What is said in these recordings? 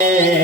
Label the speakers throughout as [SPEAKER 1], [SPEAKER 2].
[SPEAKER 1] Yeah.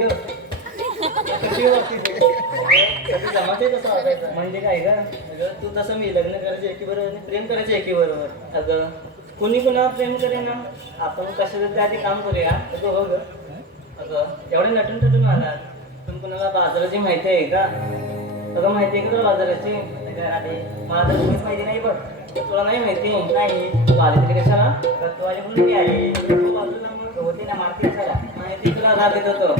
[SPEAKER 1] ग कशी वाटते म्हणजे काय का अगं तू तसं मी लग्न करायचं एकी बरोबर आणि प्रेम करायचं एकी बरोबर अगं कुणी कोणावर प्रेम करे ना आपण कशाचं त्या आधी काम करूया अगं हो ग अगं एवढे नटून टटून आलात तुम्ही कुणाला बाजाराची माहिती आहे का? अगं माहिती आहे का तुला बाजाराची अगं अरे मला तर तुम्हीच माहिती नाही बघ तुला नाही माहिती नाही तू आली तिकडे कशाला तर तू आली म्हणून मी आली तू बाजूला होती ना मारती कशाला होतो.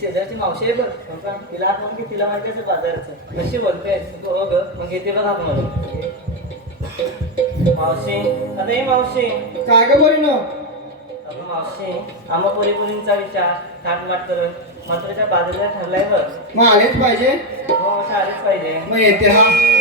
[SPEAKER 1] शेजारची मावशी आहे बघ. हो? तिला आपण की तिला माहिती आहे बाजाराचं. कशी बोलते? हो. ग मग येते बघ आपण मावशी. आता हे मावशी.
[SPEAKER 2] काय ग बोली ना?
[SPEAKER 1] अगं मावशी आम्हा पोरी पोरींचा विचार थाटमाट करत मात्र त्या बाजूला ठरलाय बघ.
[SPEAKER 2] मग आलेच पाहिजे.
[SPEAKER 1] हो आलीच पाहिजे.
[SPEAKER 2] मग येते हा.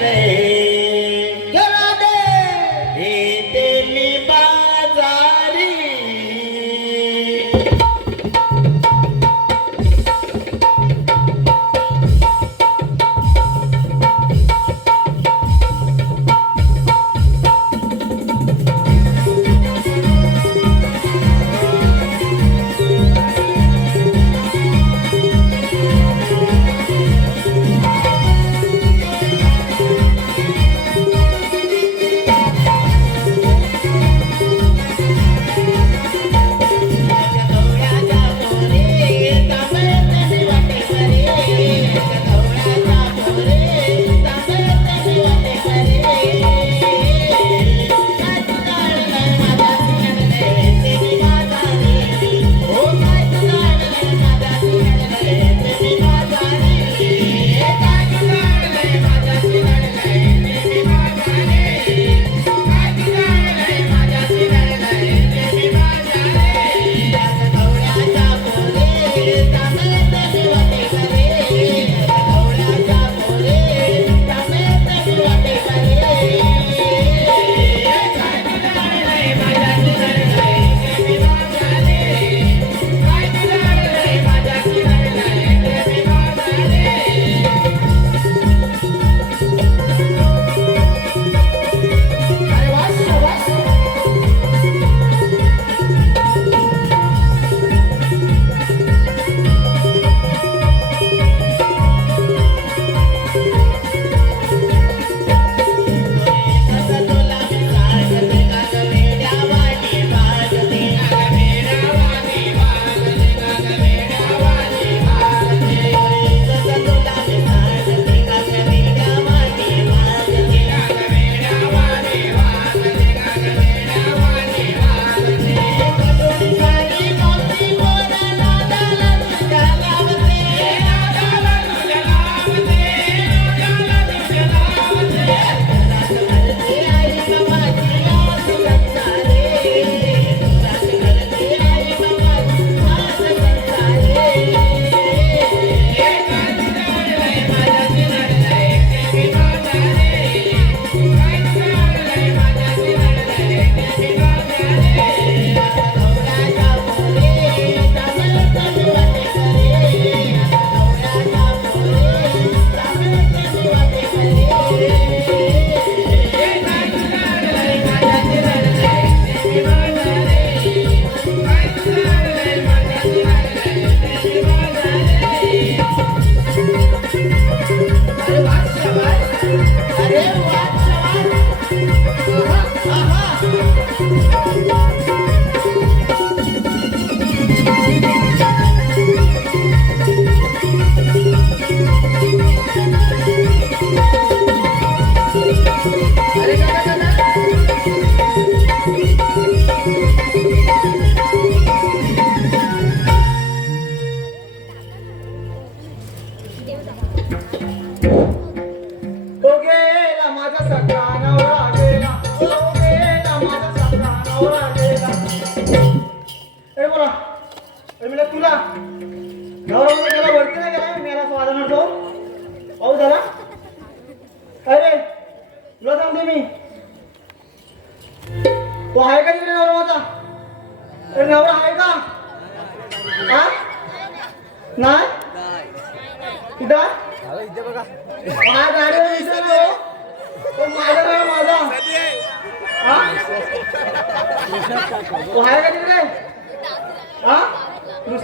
[SPEAKER 2] रे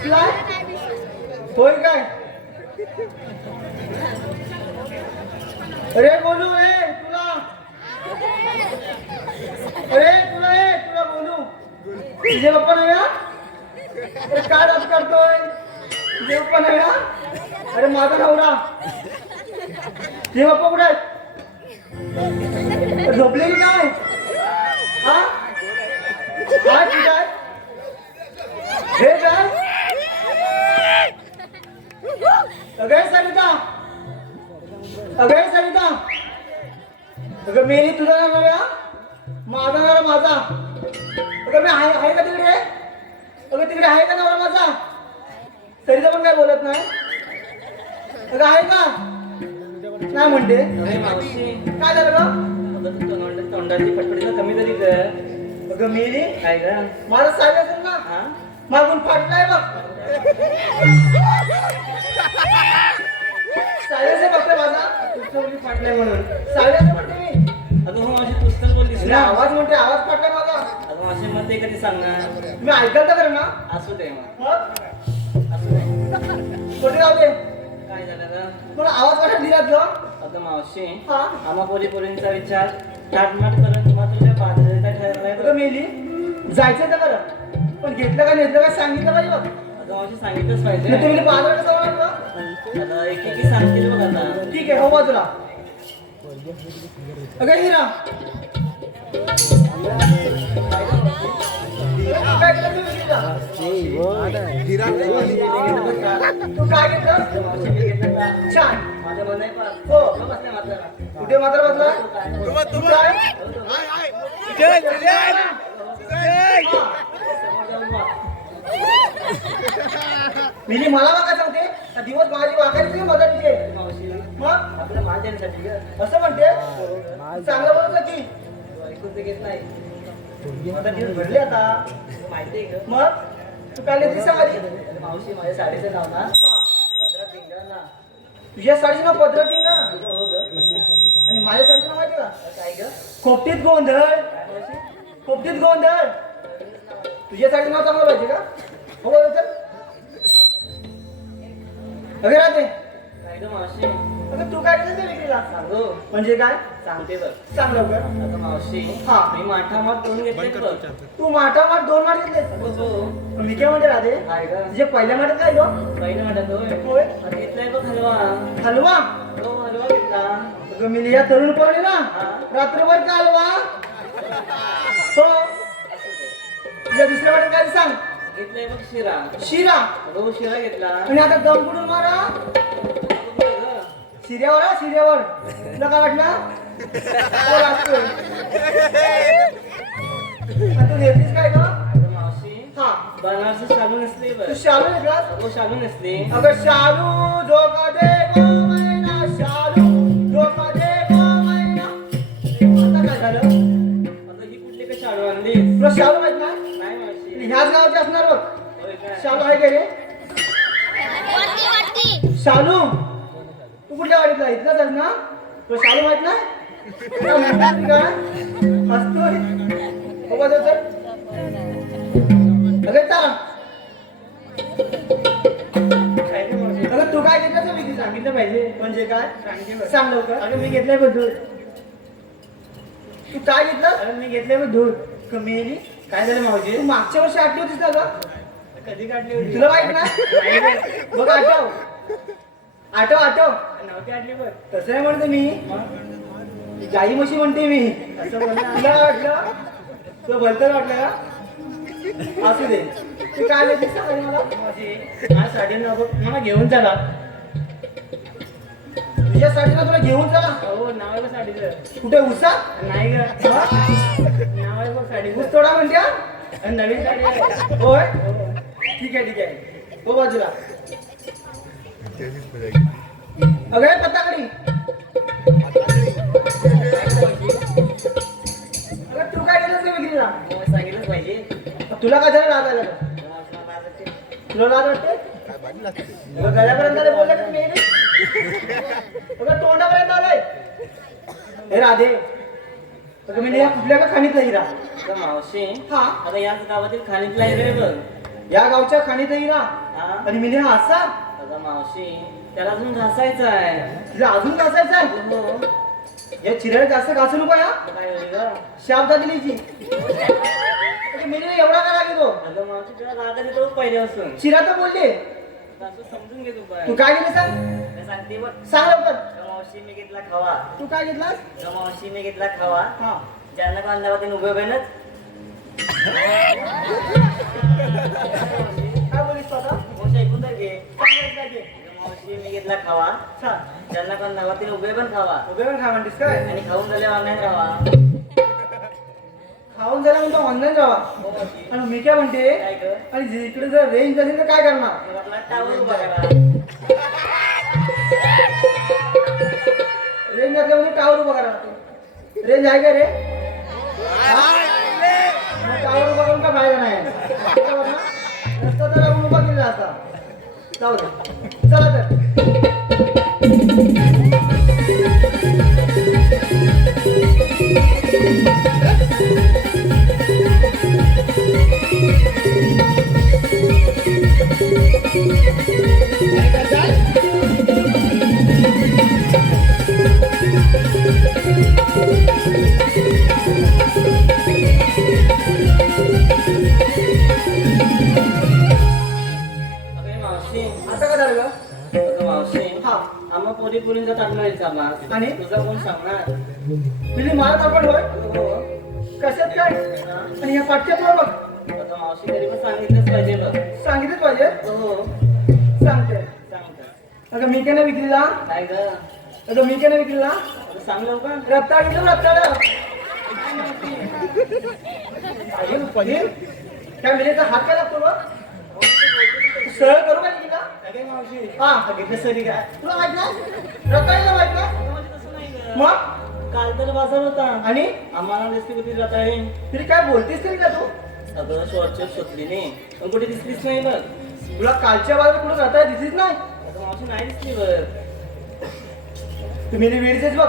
[SPEAKER 2] काय
[SPEAKER 3] होय काय? अरे बोलू ए तुला. अरे तुला ए तुला बोलू. तुझे पप्पा नाही अरे काय राज करतोय? तुझे पप्पा नव्या अरे माझा नवरा. तुझे पप्पा कुठे आहेत? झोपले की काय? हा? काय ठीक आहे. हे काय? अगे सरिता. अगे सरिता. अगं मेली तुझा नाव नव्या माझा नवरा माझा. अगं मी आहे आहे का तिकडे? अगं तिकडे आहे का नवरा माझा? सरिता पण काय बोलत नाही? अगं आहे का? नाही म्हणते. काय झालं
[SPEAKER 1] तोंड- तोंडाची फटफटी कमी तरी
[SPEAKER 3] अगं मेली
[SPEAKER 1] काय ग?
[SPEAKER 3] माझा साहेब असेल ना मागून फाटलाय बघ. माझा तुझं फाटलाय म्हणून. म्हणते मी.
[SPEAKER 1] अगं हो तूच तर बोललीस ना.
[SPEAKER 3] आवाज म्हणते आवाज फाटलाय माझा.
[SPEAKER 1] अगं मावशी मग ते कधी सांगणार?
[SPEAKER 3] मी ऐकलं तर ना.
[SPEAKER 1] असू दे मग.
[SPEAKER 3] मग?
[SPEAKER 1] असू दे.
[SPEAKER 3] कुठे राहू दे.
[SPEAKER 1] काय झालं ग?
[SPEAKER 3] मला आवाज कसा दिलात ग?
[SPEAKER 1] अगं मावशी
[SPEAKER 3] हा?
[SPEAKER 1] आम्हा पोरी पोरींचा विचार टाटमाट करत तुम्हाला तुझ्या पात्रता ठरलाय
[SPEAKER 3] अगं मेली जायचं तर खरं पण घेतलं का नेतलं का सांगितलं पाहिजे बघ.
[SPEAKER 1] मावशी सांगितलंच
[SPEAKER 3] नाही
[SPEAKER 1] पाहिजे
[SPEAKER 3] तुम्ही बाजार कसं वाटलं
[SPEAKER 1] आता एक एक सांगतील बघ आता.
[SPEAKER 3] ठीक आहे हो बाजूला अगं हिरा काय केलं तुम्ही हिरा? तू काय घेतलं? छान.
[SPEAKER 1] माझं मन आहे पण
[SPEAKER 3] हो.
[SPEAKER 1] तुला बसल्या मात्र
[SPEAKER 3] कुठे मात्र बसला? तू काय? हा. मिली मला बघा सांगते दिवस माझी वाकायची मदतीचे
[SPEAKER 1] मावशी
[SPEAKER 3] मग?
[SPEAKER 1] आपल्या माझ्यासाठी ग.
[SPEAKER 3] असं म्हणते? चांगलं बोलत की
[SPEAKER 1] ऐकून ते घेत नाही.
[SPEAKER 3] आता दिवस भरले आता.
[SPEAKER 1] माहिती आहे ग.
[SPEAKER 3] मग? तू काय
[SPEAKER 1] मावशी माझ्या साडीचं नाव ना?
[SPEAKER 3] तुझ्या साडीचं नाव का
[SPEAKER 1] तुझं हो ग.
[SPEAKER 3] आणि माझ्या साडीचं नाव माहिती का?
[SPEAKER 1] काय ग?
[SPEAKER 3] खोपटीत गोंधळ. खोपटीत गोंधळ. तुझ्या साडीचं नाव चांगलं पाहिजे का हो बरं तर अगे राहते
[SPEAKER 1] ग मावशी।
[SPEAKER 3] अगं तू काय केलं ते विक्रीला
[SPEAKER 1] सांगू?
[SPEAKER 3] म्हणजे काय?
[SPEAKER 1] सांगते बघ.
[SPEAKER 3] सांग लवकर
[SPEAKER 1] आता मावशी
[SPEAKER 3] हा.
[SPEAKER 1] मी माठा माठ करून घेतले बघ.
[SPEAKER 3] तू माठा माठ दोन माठ घेतले
[SPEAKER 1] हो हो.
[SPEAKER 3] मी काय म्हणते राहते
[SPEAKER 1] काय ग.
[SPEAKER 3] तुझ्या पहिल्या माठात काय गं?
[SPEAKER 1] पहिलं माठात होय. आणि घेतलाय बघ हलवा.
[SPEAKER 3] हलवा?
[SPEAKER 1] हो हलवा घेतला.
[SPEAKER 3] अगं मी या तरुण पोरणे ना. रात्रभर का हलवा. हो. तुझ्या दुसऱ्या वाटत काय ते सांग?
[SPEAKER 1] घेतलाय बघ शिरा.
[SPEAKER 3] शिरा?
[SPEAKER 1] हो शिरा घेतला.
[SPEAKER 3] आणि आता दम कुठून मारा. शिऱ्यावर हा शिऱ्यावर. तुला काय वाटलं? पोर असतोय. आणि तू नेतीस काय का
[SPEAKER 1] आता मावशी
[SPEAKER 3] हा.
[SPEAKER 1] बनारसी शालू नसली
[SPEAKER 3] तू
[SPEAKER 1] बघ
[SPEAKER 3] शालू घेतलास
[SPEAKER 1] हो शालू नसली.
[SPEAKER 3] अगं शालू जो कदे गो मैना शालू जो कदे गो मैना. आता काय झालं?
[SPEAKER 1] आता ही कुठली का शाळू आणली
[SPEAKER 3] तुला शालू माहीत नाही
[SPEAKER 1] नाही मावशी
[SPEAKER 3] ह्याच गावाचे असणार बघ
[SPEAKER 1] होय काय
[SPEAKER 3] शालू रे तू कुठल्या वाडीतला इथलाच आहेस ना? तुला शालू माहीत का? हसतोय. हो बा चल. अगं तू काय घेतलं मी सांगितलं पाहिजे. म्हणजे काय? सांग लवकर. अगं मी घेतलंय बघ दूध तू काय घेतलं? अगं मी घेतलंय बघ दूध कमी काय झालं मावशी? तू मागच्या वर्षी आठली होतीस ना गं?
[SPEAKER 1] कधी काढली होती?
[SPEAKER 3] तुला माहीत नाही बघ आठव. आठव आठव.
[SPEAKER 1] नव्हती काढली बघ?
[SPEAKER 3] तसं नाही म्हणते मी. गाई म्हशी म्हणते मी. असं बोलणं तुला काय वाटलं? तुला भलतं वाटलं का? असू दे. तू काय मला.
[SPEAKER 1] आज साडी नको मला घेऊन चला.
[SPEAKER 3] तुझ्या साडीला तुला घेऊन चला.
[SPEAKER 1] हो नाव आहे बघ साडीचं
[SPEAKER 3] कुठे उसा
[SPEAKER 1] नाही ग.
[SPEAKER 3] हा?
[SPEAKER 1] साडीचं
[SPEAKER 3] ऊस तोडा म्हणत्या
[SPEAKER 1] आणि नवीन साडी
[SPEAKER 3] होय? ठीक आहे ठीक आहे. हो बाजूला. अगं पत्ताकडी. अगं तू काय केलंस रे तुला काय झालं राहत आलं
[SPEAKER 1] मावशीला लाज वाटते.
[SPEAKER 3] तुला लाज वाटते? गळ्यापर्यंत आले बोलला की मी अगं तोंडापर्यंत आलोय. हे राधे. अगं मी या कुठल्या का खाणीतला हिरा?
[SPEAKER 1] मावशी.
[SPEAKER 3] हा?
[SPEAKER 1] आता याच गावातील खाणीतला हिरे बघ.
[SPEAKER 3] या गावच्या खाणीतला हिरा
[SPEAKER 1] हा?
[SPEAKER 3] आणि मी हा असा?
[SPEAKER 1] अगं मावशी त्याला अजून घासायचं आहे.
[SPEAKER 3] तिला अजून घासायचा आहे?
[SPEAKER 1] हो
[SPEAKER 3] या चिराला जास्त घासू नको या
[SPEAKER 1] काय होईल गं?
[SPEAKER 3] शाब्दा दिलीची एवढा करा घेतो
[SPEAKER 1] अगं मावशी तुला राग येतो पहिल्यापासून.
[SPEAKER 3] चिरा तर बोलली.
[SPEAKER 1] असं समजून घे तू काय
[SPEAKER 3] तू काय गेली सांग?
[SPEAKER 1] सांगते बघ.
[SPEAKER 3] सांग लवकर.
[SPEAKER 1] अगं मावशी मी घेतला खावा.
[SPEAKER 3] तू काय घेतलास?
[SPEAKER 1] अगं मावशी मी घेतला खावा.
[SPEAKER 3] हा.
[SPEAKER 1] ज्यांना कांदावतीन उभे बेनच घेतला खावा
[SPEAKER 3] सांग
[SPEAKER 1] ज्यांना कांदावतीन उभे पण खावा
[SPEAKER 3] उभे पण खा म्हणतेस काय
[SPEAKER 1] आणि खाऊन झाले ऑनलाईन राहा
[SPEAKER 3] खाऊन झाला म्हणतो ऑनलाईन राहा आणि मी काय म्हणते
[SPEAKER 1] काय ग
[SPEAKER 3] आणि इकडे जर रेंज नसेल तर काय करणार
[SPEAKER 1] टावर उभा करा
[SPEAKER 3] रेंज नसल्यामध्ये टावर उभा करा रेंज आहे का रे आपण उभा केलेला असता जाऊ दे. चला तर.
[SPEAKER 1] पोरींचा ताटमेळचा आम्हा
[SPEAKER 3] आणि?
[SPEAKER 1] तुझा कोण सांगणार?
[SPEAKER 3] तुझी मला आपण होय कशात काय? आणि या पाठ्यात बघ.
[SPEAKER 1] अगं मावशी तरी पण सांगितलंच पाहिजे बघ.
[SPEAKER 3] सांगितलंच पाहिजे?
[SPEAKER 1] हो.
[SPEAKER 3] सांगते.
[SPEAKER 1] सांगत.
[SPEAKER 3] अगं मी काय नाही विकलीला
[SPEAKER 1] काय ग?
[SPEAKER 3] अगं मी काय नाही विकलीला
[SPEAKER 1] अगं सांग लवकर.
[SPEAKER 3] रत्ता घेतलं रत्ताड काय मिळेचा हात काय लागतो बघ? सरळ करू का तिला?
[SPEAKER 1] अगं मावशी.
[SPEAKER 3] हा
[SPEAKER 1] सरी काय?
[SPEAKER 3] तुला माहीत नाही? रत्ताळीला माहीत नाही?
[SPEAKER 1] तसं नाही ग
[SPEAKER 3] मग?
[SPEAKER 1] काल तर बाजार होता.
[SPEAKER 3] आणि?
[SPEAKER 1] आम्हाला दिसली कुठे रताळी.
[SPEAKER 3] तरी काय बोलतेस तरी का तू?
[SPEAKER 1] अगं शॉर्टचेट शोधली नाही पण कुठे दिसलीच नाही बघ.
[SPEAKER 3] तुला कालच्या बाजार कुठं रताळ दिसलीच नाही?
[SPEAKER 1] अगं मावशी नाही दिसली बघ.
[SPEAKER 3] तुम्ही वेळीच बघ.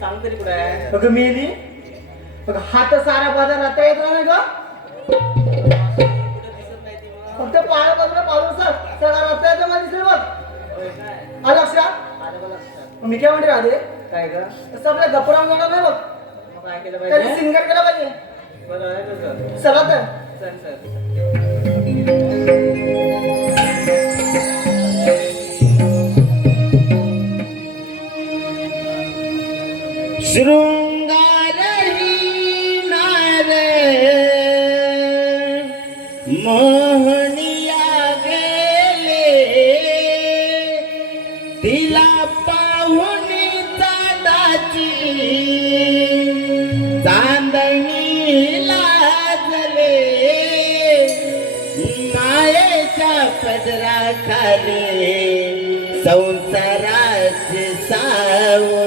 [SPEAKER 1] सांग तरी कुठे आहे.
[SPEAKER 3] बघ मेली. बघ हात सारा बाजार रत्ता येत नाही ग? फक्त पाया बाजूला पाडून सर. सगळा रस्ता येतो मला दिसेल बघ. आलं लक्षात? मी काय म्हणते राधे
[SPEAKER 1] काय ग?
[SPEAKER 3] तसं आपल्या गप्पराम जाणार नाही बघ
[SPEAKER 1] काय केलं पाहिजे?
[SPEAKER 3] सिंगर केला पाहिजे. चला तर.
[SPEAKER 1] चल चल.
[SPEAKER 2] शृंगारही मायेच्या पदराखाली संसाराची सावली